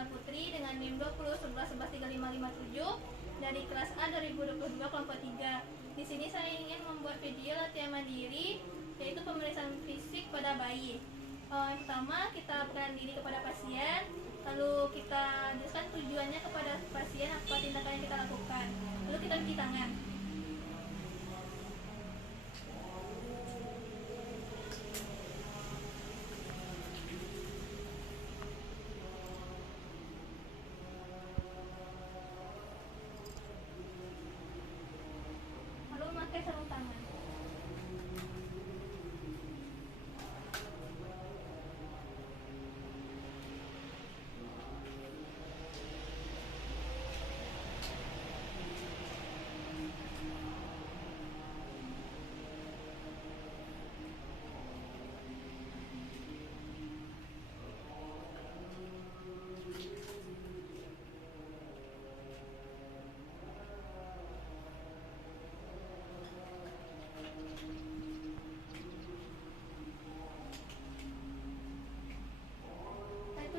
Ella Putri dengan NIM 2011113557 dari kelas A 2022 kelompok 3. Di sini saya ingin membuat video latihan mandiri yaitu pemeriksaan fisik pada bayi. Yang pertama, kita perkenalkan diri kepada pasien, lalu kita jelaskan tujuannya kepada pasien, apa tindakan yang kita lakukan, lalu kita cuci tangan. Lalu memakai sarung tangan.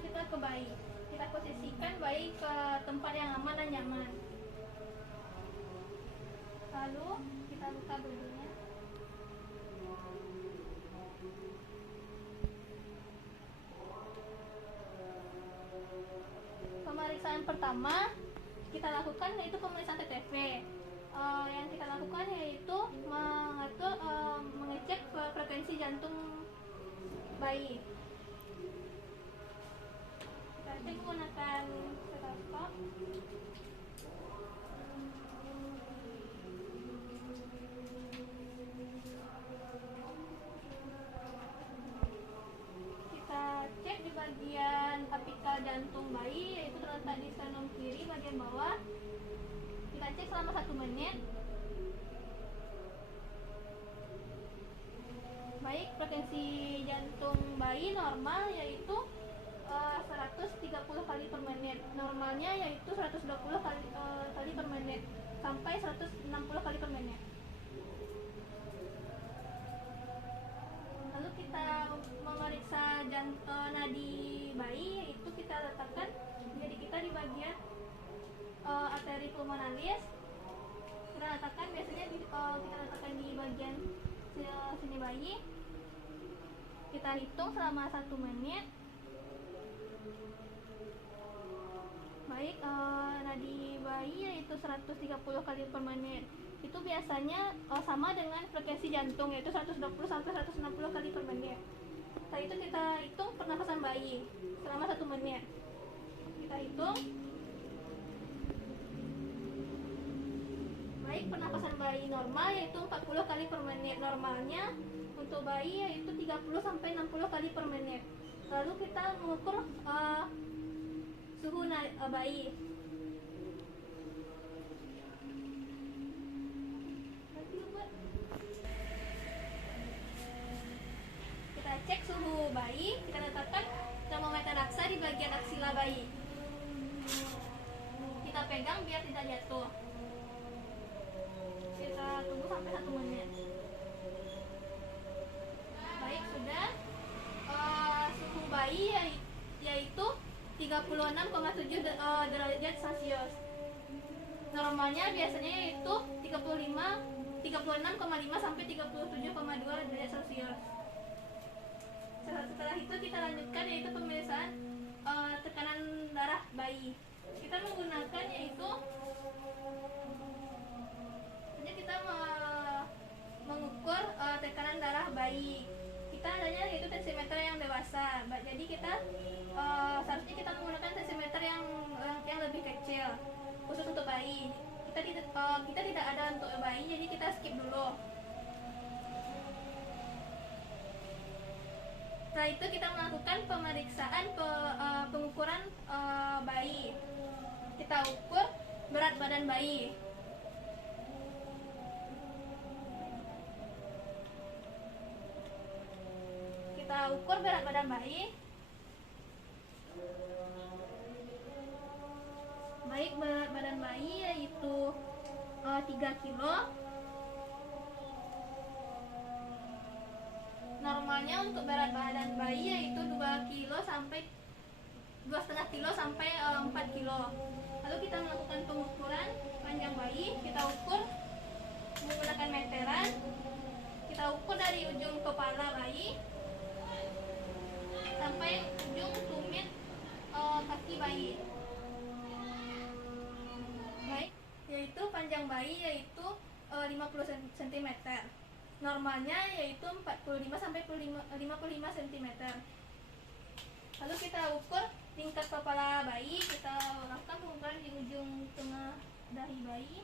Kita ke bayi, kita posisikan bayi ke tempat yang aman dan nyaman, lalu kita buka bajunya. Pemeriksaan pertama kita lakukan yaitu pemeriksaan TTV. Yang kita lakukan yaitu mengecek frekuensi jantung bayi. Kita menggunakan stetoskop. Kita cek di bagian apikal jantung bayi, yaitu terletak di sternum kiri bagian bawah. Kita cek selama 1 menit. Baik, frekuensi jantung bayi normal yaitu 130 kali per menit. Normalnya yaitu 120 kali per menit sampai 160 kali per menit. Lalu kita memeriksa nadi bayi, yaitu kita letakkan jari kita di bagian arteri pulmonalis. Kita letakkan biasanya kita letakkan di bagian sini bayi. Kita hitung selama 1 menit. Baik, nadi bayi yaitu 130 kali per menit. Itu biasanya sama dengan frekuensi jantung, yaitu 120 sampai 160 kali per menit. Setelah itu kita hitung pernapasan bayi selama 1 menit. Kita hitung. Baik, pernapasan bayi normal yaitu 40 kali per menit. Normalnya untuk bayi yaitu 30 sampai 60 kali per menit. Lalu kita mengukur suhu bayi. Kita cek suhu bayi, kita letakkan termometer raksa di bagian aksila bayi. Kita pegang biar tidak jatuh. Kita tunggu sampai 1 menit. Baik, sudah. Suhu bayi yaitu 36,7 derajat Celcius. Normalnya biasanya yaitu 36,5 sampai 37,2 derajat Celcius. Setelah itu kita lanjutkan yaitu pemeriksaan tekanan darah bayi. Kita menggunakan yaitu kita mengukur tekanan darah bayi. Kita adanya yaitu tensimeter yang dewasa. Jadi kita seharusnya kita menggunakan tensimeter yang lebih kecil khusus untuk bayi. Kita tidak ada untuk bayi, jadi kita skip dulu. Setelah itu kita melakukan pemeriksaan pengukuran bayi. Kita ukur berat badan bayi. Kita ukur berat badan bayi. Baik, berat badan bayi yaitu 3 kilo. Normalnya untuk berat badan bayi yaitu 2 kilo sampai 2,5 kilo sampai 4 kilo. Lalu kita melakukan pengukuran panjang bayi, kita ukur menggunakan meteran. Kita ukur dari ujung kepala bayi sampai ujung tumit kaki bayi. Baik, yaitu panjang bayi yaitu 50 cm. Normalnya yaitu 45 sampai 55 cm. Lalu kita ukur tingkat kepala bayi, kita lakukan pengukuran di ujung tengah dahi bayi.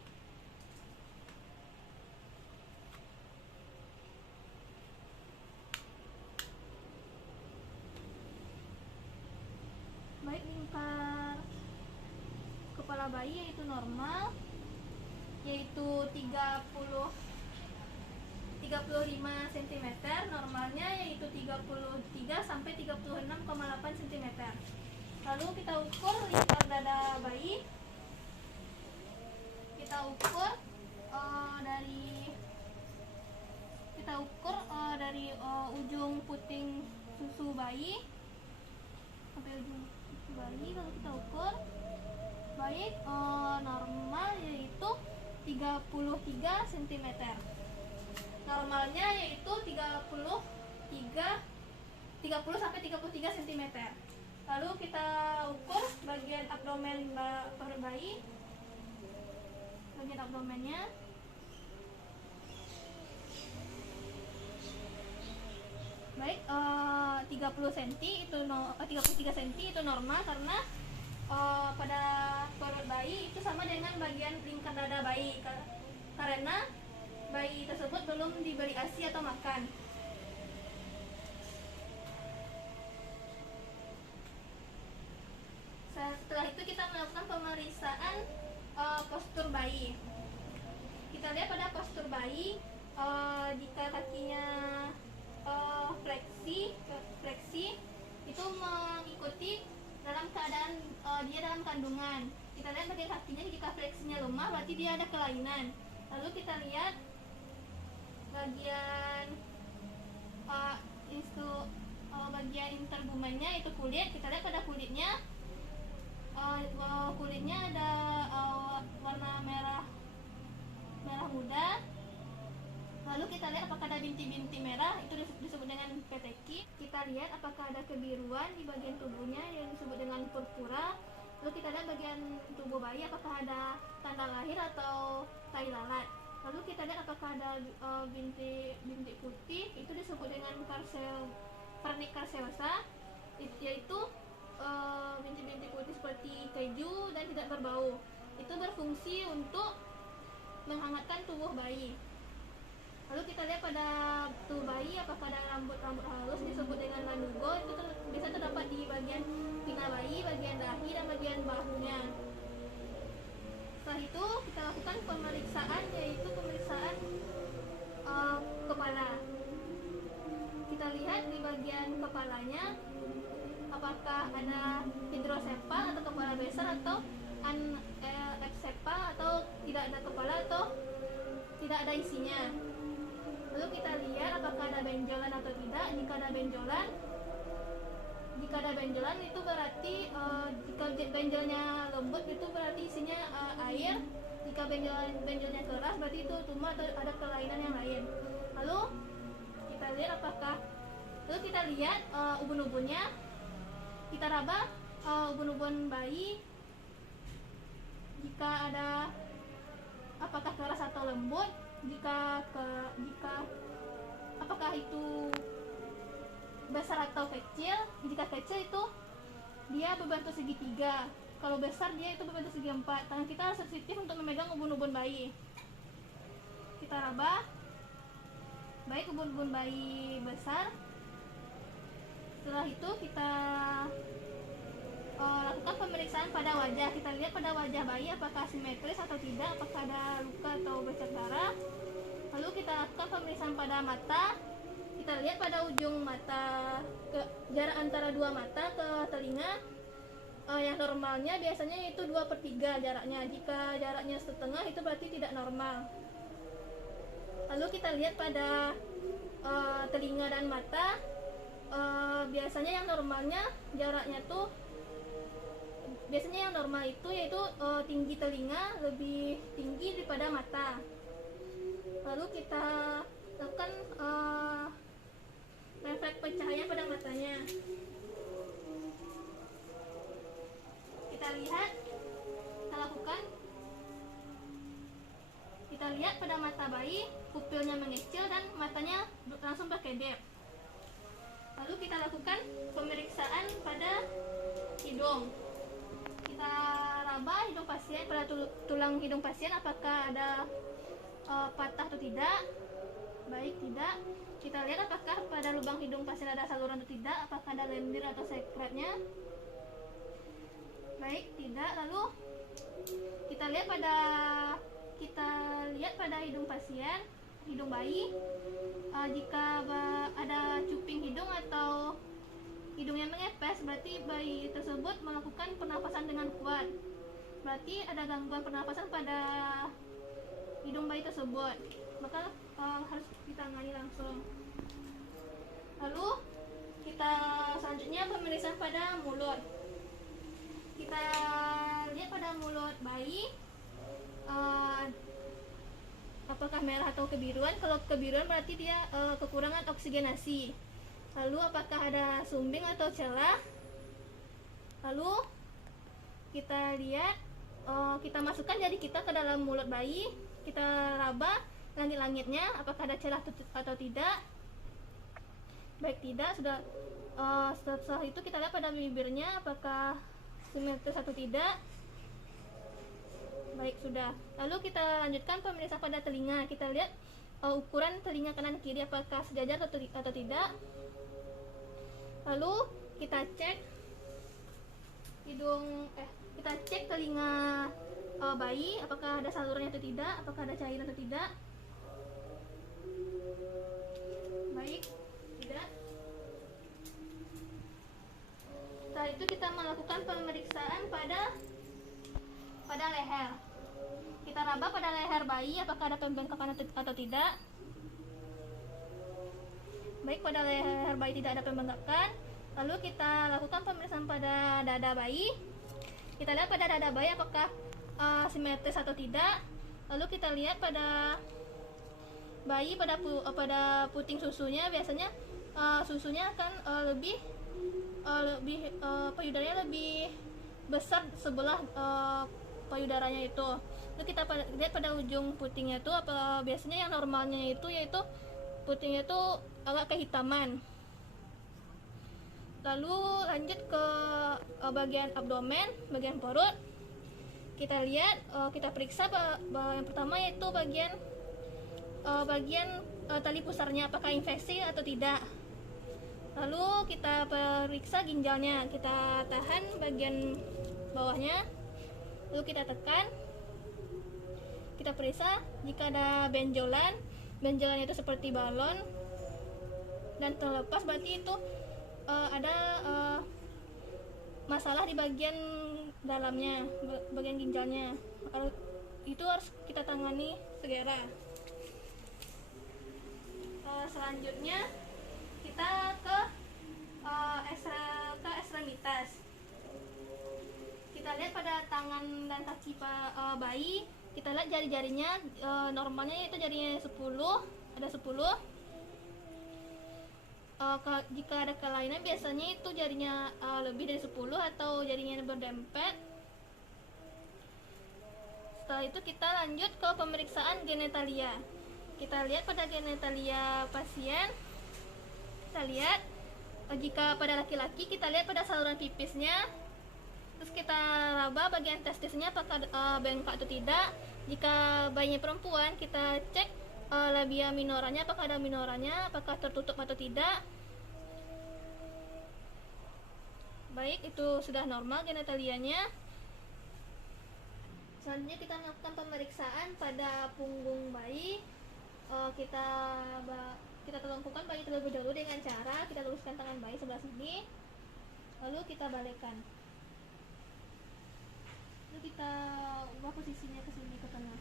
Baik, lingkar kepala bayi yaitu normal, yaitu 35 cm, normalnya yaitu 33 sampai 36,8 cm. Lalu kita ukur lingkar dada bayi. Kita ukur dari ujung puting susu bayi sampai ujung susu bayi. Lalu kita ukur bayi normal yaitu 33 cm. Normalnya yaitu 30 sampai 33 cm. Lalu kita ukur bagian abdomen bayi. Bagian abdomennya. Baik, 30 cm itu 33 cm itu normal karena pada perut bayi itu sama dengan bagian lingkar dada bayi karena bayi tersebut belum diberi ASI atau makan. Setelah itu kita melakukan pemeriksaan postur bayi. Kita lihat pada postur bayi, jika kakinya fleksi itu mengikuti dalam keadaan dia dalam kandungan. Kita lihat bagian kakinya, jika fleksinya lemah berarti dia ada kelainan. Lalu kita lihat bagian interbumennya itu kulit. Kita lihat pada kulitnya ada warna merah muda. Lalu kita lihat apakah ada binti-binti merah, itu disebut dengan peteki. Kita lihat apakah ada kebiruan di bagian tubuhnya yang disebut dengan purpura. Lalu kita lihat bagian tubuh bayi apakah ada tanda lahir atau tai lalat. Lalu kita lihat apakah ada bintik putih, itu disebut dengan karnik karseosa, yaitu bintik-bintik putih seperti keju dan tidak berbau. Itu berfungsi untuk menghangatkan tubuh bayi. Lalu kita lihat pada tubuh bayi apakah ada rambut-rambut halus, disebut dengan lanugo. Itu bisa terdapat di bagian telinga bayi, bagian dahi, dan bagian bahunya. Setelah itu kita lakukan pemeriksaan, yaitu pemeriksaan kepala. Kita lihat di bagian kepalanya apakah ada hidrosepal atau kepala besar, atau aneksepal atau tidak ada kepala atau tidak ada isinya. Lalu kita lihat apakah ada benjolan atau tidak. Jika ada benjolan itu berarti jika benjolnya lembut itu berarti isinya air. Jika benjolnya keras berarti itu tumor atau ada kelainan yang lain. Lalu kita lihat ubun-ubunnya. Kita raba ubun-ubun bayi. Jika ada apakah keras atau lembut. Jika apakah itu besar atau kecil. Jika kecil itu dia berbentuk segitiga, kalau besar dia itu berbentuk segi empat. Tangan kita sensitif untuk memegang ubun-ubun bayi. Kita raba baik ubun-ubun bayi besar. Setelah itu kita lakukan pemeriksaan pada wajah. Kita lihat pada wajah bayi apakah simetris atau tidak, apakah ada luka atau bercak darah. Lalu kita lakukan pemeriksaan pada mata. Kita lihat pada ujung mata, jarak antara dua mata ke telinga. Yang normalnya biasanya itu 2/3 jaraknya. Jika jaraknya setengah itu berarti tidak normal. Lalu kita lihat pada telinga dan mata. Biasanya yang normalnya jaraknya tuh biasanya yang normal itu yaitu tinggi telinga lebih tinggi daripada mata. Lalu kita lakukan refleks pencahayaan pada matanya. Kita lihat, kita lakukan. Kita lihat pada mata bayi, pupilnya mengecil dan matanya langsung berkedip. Lalu kita lakukan pemeriksaan pada hidung. Kita raba hidung pasien pada tulang hidung pasien apakah ada patah atau tidak. Baik, tidak. Kita lihat apakah pada lubang hidung pasien ada saluran atau tidak, apakah ada lendir atau sekretnya. Baik, tidak. Lalu kita lihat pada hidung pasien, hidung bayi, jika ada cuping hidung atau hidungnya mengepes, berarti bayi tersebut melakukan pernapasan dengan kuat. Berarti ada gangguan pernapasan pada hidung bayi tersebut, maka harus ditangani langsung. Lalu kita selanjutnya pemeriksaan pada mulut. Kita lihat pada mulut bayi apakah merah atau kebiruan. Kalau kebiruan berarti dia kekurangan oksigenasi. Lalu apakah ada sumbing atau celah. Lalu kita lihat, kita masukkan jari kita ke dalam mulut bayi, kita raba langit-langitnya apakah ada celah atau tidak. Baik, tidak. Sudah. Setelah itu kita lihat pada bibirnya apakah simetris atau tidak. Baik, sudah. Lalu kita lanjutkan pemeriksaan pada telinga. Kita lihat ukuran telinga kanan kiri apakah sejajar atau tidak. Lalu kita cek kita cek telinga bayi apakah ada salurannya atau tidak, apakah ada cairan atau tidak. Baik, tidak. Setelah itu kita melakukan pemeriksaan pada leher. Kita raba pada leher bayi apakah ada pembengkakan atau tidak. Baik, pada leher bayi tidak ada pembengkakan. Lalu kita lakukan pemeriksaan pada dada bayi. Kita lihat pada dada bayi apakah simetris atau tidak. Lalu kita lihat pada bayi pada puting susunya, biasanya susunya akan lebih payudaranya lebih besar sebelah payudaranya itu. Lalu kita lihat pada ujung putingnya itu biasanya yang normalnya itu yaitu putingnya itu agak kehitaman. Lalu lanjut ke bagian abdomen, bagian perut. Kita lihat, kita periksa yang pertama yaitu bagian tali pusarnya apakah infeksi atau tidak. Lalu kita periksa ginjalnya, kita tahan bagian bawahnya, lalu kita tekan. Kita periksa jika ada benjolan itu seperti balon dan terlepas, berarti itu ada masalah di bagian dalamnya, bagian ginjalnya. Itu harus kita tangani segera. Selanjutnya kita ke ekstremitas. Kita lihat pada tangan dan kaki bayi, kita lihat jari-jarinya normalnya itu jarinya 10, ada 10. Jika ada kelainan biasanya itu jarinya lebih dari 10 atau jarinya berdempet. Setelah itu kita lanjut ke pemeriksaan genitalia. Kita lihat pada genitalia pasien. Kita lihat jika pada laki-laki kita lihat pada saluran pipisnya. Terus kita raba bagian testisnya apakah bengkak atau tidak. Jika bayinya perempuan kita cek labia minoranya apakah ada minoranya, apakah tertutup atau tidak. Baik, itu sudah normal genitalianya. Selanjutnya kita melakukan pemeriksaan pada punggung bayi. Kita telungkupkan bayi terlebih dahulu dengan cara kita luruskan tangan bayi sebelah sini, lalu kita balikkan. Lalu kita ubah posisinya ke sini, ke tengah.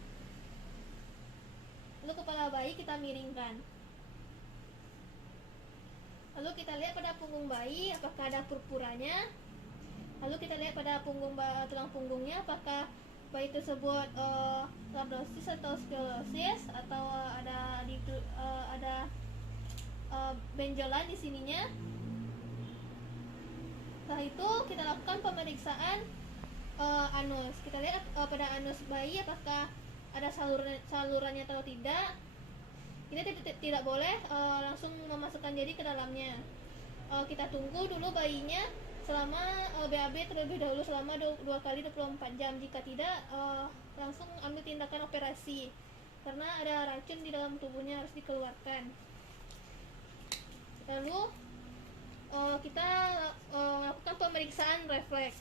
Lalu kepala bayi kita miringkan. Lalu kita lihat pada punggung bayi apakah ada purpuranya. Lalu kita lihat pada tulang punggungnya, apakah bayi tersebut lordosis atau scoliosis, atau ada benjolan di sininya. Setelah itu kita lakukan pemeriksaan anus. Kita lihat pada anus bayi apakah ada salurannya atau tidak. Kita tidak boleh langsung memasukkan jari ke dalamnya. Kita tunggu dulu bayinya selama BAB terlebih dahulu selama 2 kali 24 jam. Jika tidak, langsung ambil tindakan operasi karena ada racun di dalam tubuhnya, harus dikeluarkan. Lalu kita lakukan pemeriksaan refleks.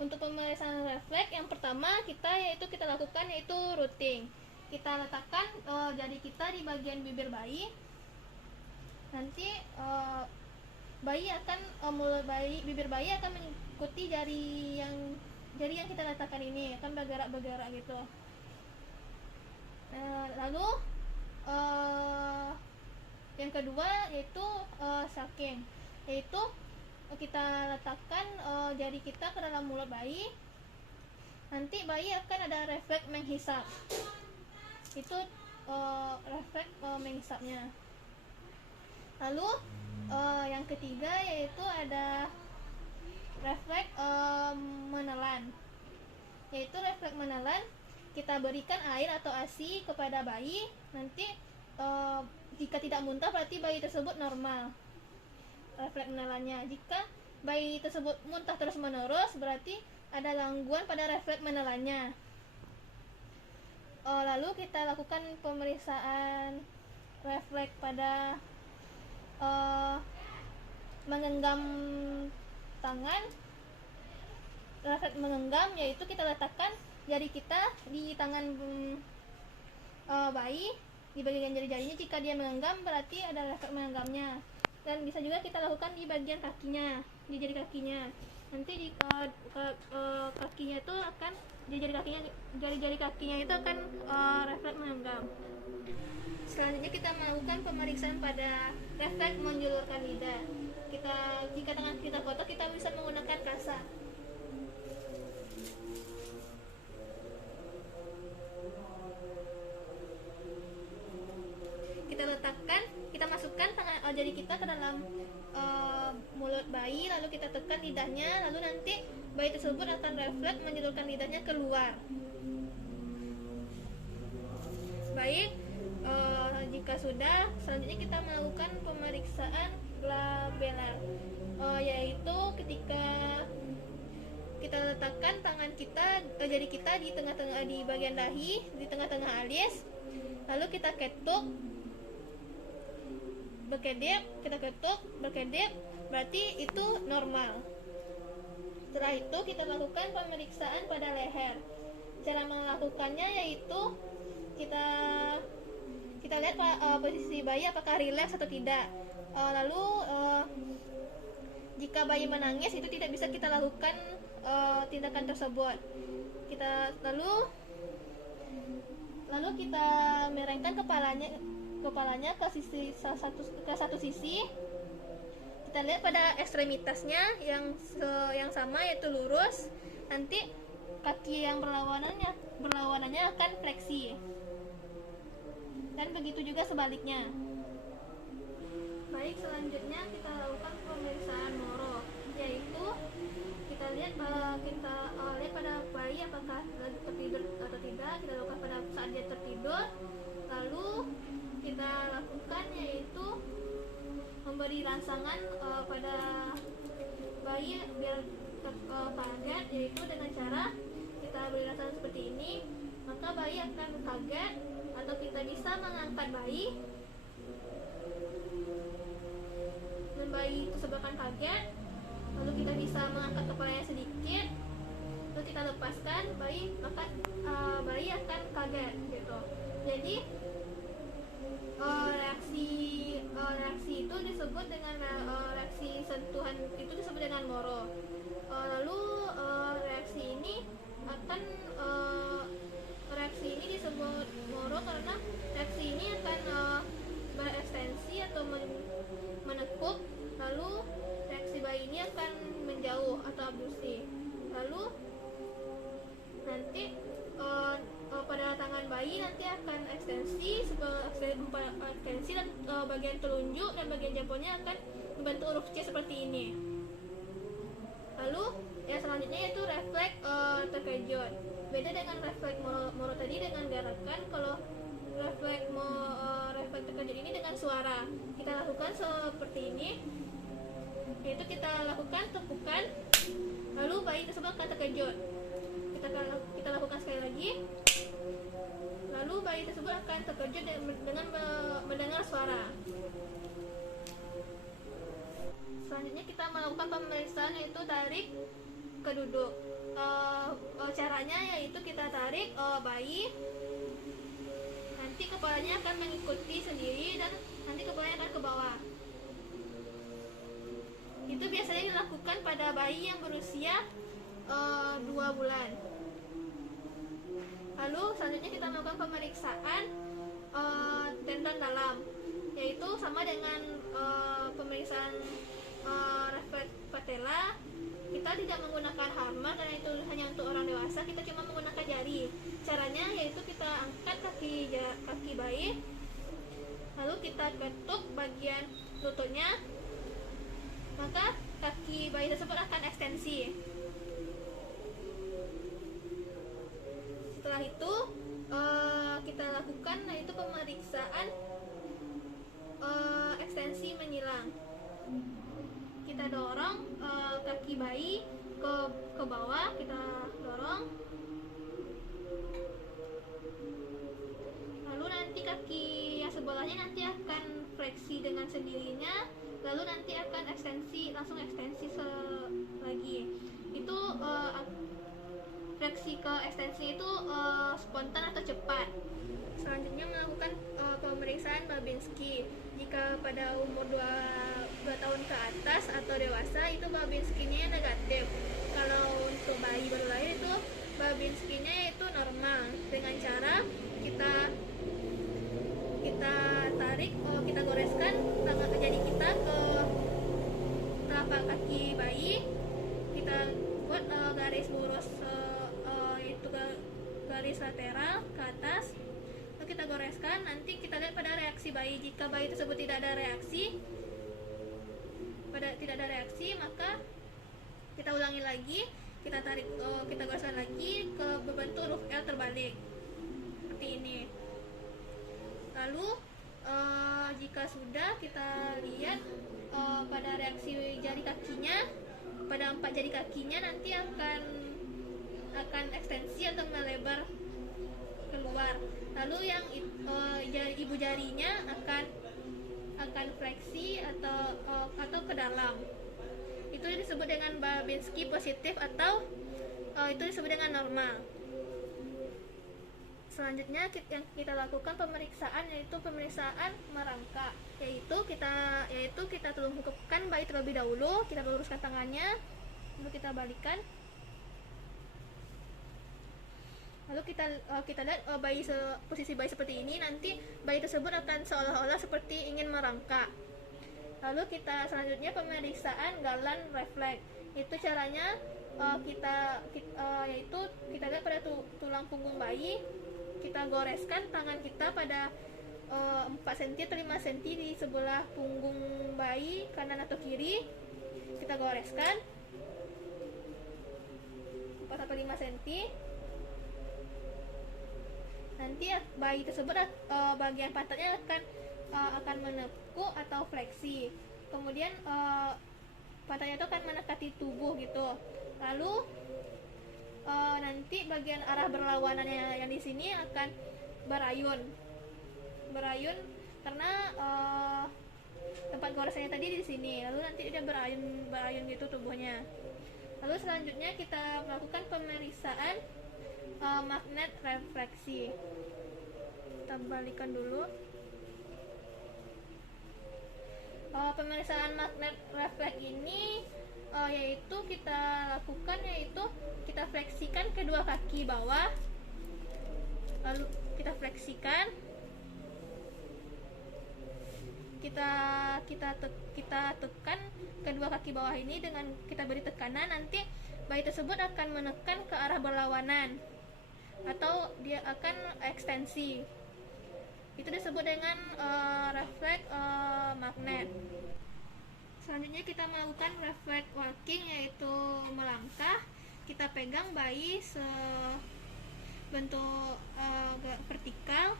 Untuk pemeriksaan refleks yang pertama kita lakukan yaitu routing. Kita letakkan jari kita di bagian bibir bayi. Nanti bibir bayi akan mengikuti jari yang kita letakkan ini, akan bergerak gitu. Lalu yang kedua yaitu sucking, yaitu kita letakkan jari kita ke dalam mulut bayi. Nanti bayi akan ada refleks menghisap. Itu refleks menghisapnya. Lalu yang ketiga yaitu ada refleks menelan. Yaitu refleks menelan, kita berikan air atau ASI kepada bayi. Nanti jika tidak muntah berarti bayi tersebut normal refleks menelannya. Jika bayi tersebut muntah terus menerus berarti ada gangguan pada refleks menelannya. Lalu kita lakukan pemeriksaan refleks pada menggenggam tangan. Refleks menggenggam yaitu kita letakkan jari kita di tangan bayi, di bagian jari-jarinya. Jika dia menggenggam berarti ada refleks menggenggamnya. Dan bisa juga kita lakukan di bagian kakinya, di jari kakinya. Nanti di kakinya itu akan jari-jari kakinya itu akan refleks menggenggam. Selanjutnya kita melakukan pemeriksaan pada refleks menjulurkan lidah. Jika tangan kita kotor, kita bisa menggunakan kasa. Kita masukkan jari kita ke dalam mulut bayi, lalu kita tekan lidahnya, lalu nanti bayi tersebut akan refleks menjulurkan lidahnya keluar. Baik, jika sudah, selanjutnya kita melakukan pemeriksaan labeler, yaitu ketika kita letakkan jari kita di tengah-tengah, di bagian dahi, di tengah-tengah alis, lalu kita ketuk, berkedip, berarti itu normal. Setelah itu kita lakukan pemeriksaan pada leher. Cara melakukannya yaitu kita lihat posisi bayi apakah rileks atau tidak. Lalu jika bayi menangis itu tidak bisa kita lakukan tindakan tersebut. Lalu kita miringkan kepalanya ke satu sisi. Kita lihat pada ekstremitasnya yang sama yaitu lurus. Nanti kaki yang berlawanannya akan fleksi. Dan begitu juga sebaliknya. Baik, selanjutnya kita lakukan pemeriksaan moro, yaitu kita lihat pada bayi apakah tertidur atau tidak. Kita lakukan pada saat dia tertidur. Lalu kita lakukan yaitu memberi rangsangan pada bayi biar kaget, yaitu dengan cara kita beri rangsangan seperti ini, maka bayi akan kaget, atau kita bisa mengangkat bayi dan bayi tersebut akan kaget. Lalu kita bisa mengangkat kepalanya sedikit, lalu kita lepaskan bayi, maka bayi akan kaget gitu. Jadi reaksi itu disebut dengan reaksi sentuhan, itu disebut dengan moro. Lalu reaksi ini disebut moro karena reaksi ini akan abduksi. Lalu nanti pada tangan bayi nanti akan ekstensi dan bagian telunjuk dan bagian jempolnya akan membentuk huruf C seperti ini. Lalu yang selanjutnya yaitu refleks terkejut. Beda dengan refleks moro tadi dengan gerakan, kalau refleks terkejut ini dengan suara. Kita lakukan seperti ini, yaitu kita lakukan tepukan, lalu bayi tersebut akan terkejut. Kita lakukan sekali lagi, lalu bayi tersebut akan terkejut dengan mendengar suara. Selanjutnya kita melakukan pemeriksaan yaitu tarik ke duduk. Caranya yaitu kita tarik bayi, nanti kepalanya akan mengikuti sendiri dan nanti kepalanya akan ke bawah. Itu biasanya dilakukan pada bayi yang berusia 2 bulan. Lalu selanjutnya kita melakukan pemeriksaan tendon dalam, yaitu sama dengan pemeriksaan refleks patella. Kita tidak menggunakan hammer karena itu hanya untuk orang dewasa, kita cuma menggunakan jari. Caranya yaitu kita angkat kaki bayi, lalu kita ketuk bagian lututnya, maka kaki bayi tersebut akan ekstensi. Setelah itu kita lakukan yaitu pemeriksaan ekstensi menyilang. Kita dorong kaki bayi ke bawah, kita dorong, lalu nanti kaki yang sebelahnya nanti akan fleksi dengan sendirinya, lalu nanti akan langsung ekstensi lagi. Itu fleksi ke ekstensi itu spontan atau cepat. Selanjutnya melakukan pemeriksaan Babinski. Jika pada umur 2 tahun ke atas atau dewasa itu Babinskinya negatif. Kalau untuk bayi baru lahir itu Babinskinya itu normal. Dengan cara kita tarik, kita goreskan tangan jari kita ke telapak kaki bayi, kita buat garis lurus, itu garis lateral ke atas, lalu kita goreskan. Nanti kita lihat pada reaksi bayi. Jika bayi tersebut tidak ada reaksi, maka kita ulangi lagi, kita tarik, kita goreskan lagi ke berbentuk huruf L terbalik seperti ini. Lalu jika sudah, kita lihat pada reaksi jari kakinya, pada 4 jari kakinya nanti akan ekstensi atau melebar keluar. Lalu yang ibu jarinya akan fleksi atau ke dalam. Itu disebut dengan Babinski positif atau itu disebut dengan normal. Selanjutnya yang kita lakukan pemeriksaan yaitu pemeriksaan merangkak, yaitu kita telungkupkan bayi terlebih dahulu, kita luruskan tangannya, lalu kita balikan, lalu kita lihat posisi bayi seperti ini. Nanti bayi tersebut akan seolah-olah seperti ingin merangkak. Lalu kita selanjutnya pemeriksaan galan refleks. Itu caranya yaitu kita lihat pada tulang punggung bayi, kita goreskan tangan kita pada 4 cm atau 5 cm di sebelah punggung bayi kanan atau kiri. Kita goreskan 4 sampai 5 cm. Nanti bayi tersebut bagian pantatnya akan menekuk atau fleksi. Kemudian pantatnya itu akan mendekati tubuh gitu. Lalu nanti bagian arah berlawanannya yang di sini akan berayun karena tempat goresannya tadi di sini. Lalu nanti dia berayun gitu tubuhnya. Lalu selanjutnya kita melakukan pemeriksaan magnet refleksi. Kita balikan dulu. Pemeriksaan magnet refleks ini yaitu kita lakukan, yaitu kita fleksikan kedua kaki bawah, lalu kita fleksikan, kita tekan kedua kaki bawah ini dengan kita beri tekanan, nanti bayi tersebut akan menekan ke arah berlawanan atau dia akan ekstensi. Itu disebut dengan refleks magnet. Selanjutnya kita melakukan refleks walking, yaitu melangkah. Kita pegang bayi sebentuk vertikal,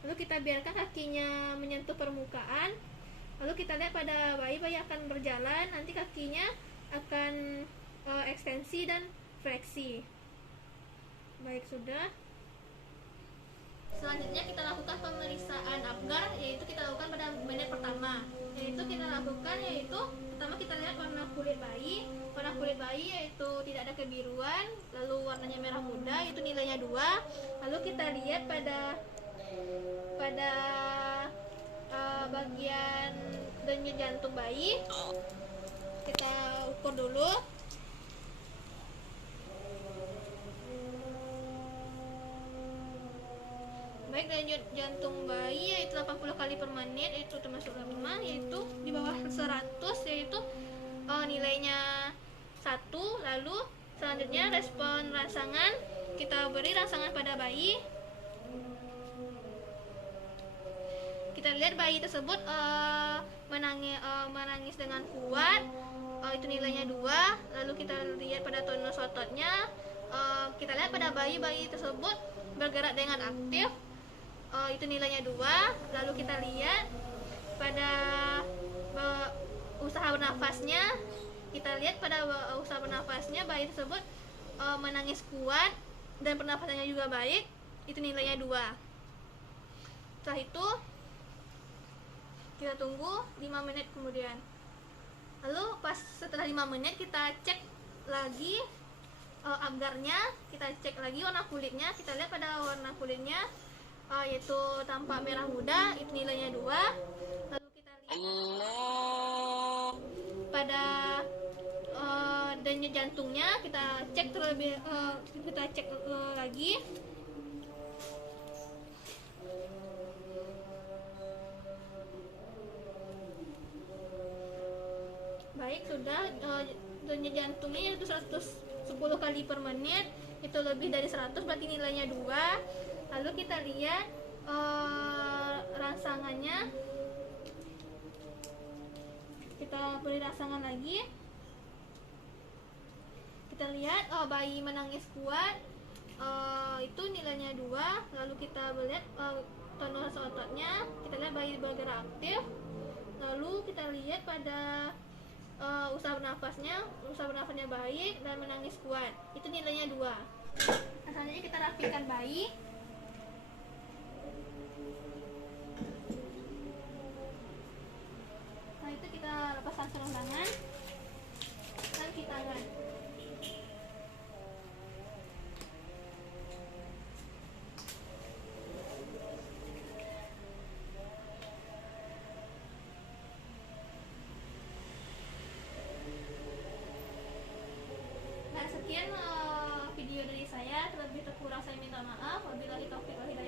lalu kita biarkan kakinya menyentuh permukaan. Lalu kita lihat pada bayi akan berjalan, nanti kakinya akan ekstensi dan fleksi. Baik, sudah. Selanjutnya kita lakukan pemeriksaan Apgar, yaitu kita lakukan pada menit pertama. Pertama kita lihat warna kulit bayi. Warna kulit bayi yaitu tidak ada kebiruan, lalu warnanya merah muda, itu nilainya 2. Lalu kita lihat pada bagian denyut jantung bayi, kita ukur dulu. Baik, denyut jantung bayi yaitu 80 kali per menit, itu termasuk lemah, yaitu di bawah 100, yaitu nilainya 1. Lalu selanjutnya respon rangsangan, kita beri rangsangan pada bayi. Kita lihat bayi tersebut menangis dengan kuat, itu nilainya 2. Lalu kita lihat pada tonus ototnya, kita lihat pada bayi tersebut bergerak dengan aktif, itu nilainya 2. Lalu kita lihat pada usaha bernafasnya, bayi tersebut menangis kuat dan pernafasannya juga baik, itu nilainya 2. Setelah itu kita tunggu 5 menit kemudian. Lalu setelah 5 menit kita cek lagi Apgarnya, kita cek lagi warna kulitnya. Kita lihat pada warna kulitnya yaitu tampak merah muda, itu nilainya 2. Lalu kita lihat pada denyut jantungnya, kita cek lagi. Baik, sudah. Denyut jantungnya yaitu 110 kali per menit, itu lebih dari 100, berarti nilainya 2. Lalu kita lihat rangsangannya, kita beri rangsangan lagi. Kita lihat bayi menangis kuat, itu nilainya 2. Lalu kita lihat tonus ototnya, kita lihat bayi bergerak aktif. Lalu kita lihat pada usaha bernafasnya baik dan menangis kuat, itu nilainya 2. Selanjutnya kita rapikan bayi. Nah, itu kita lepaskan selangkangan dan cuci tangan. Sekian video dari saya, terlebih terkurang saya minta maaf. Wabillahi taufiq wal hidayah.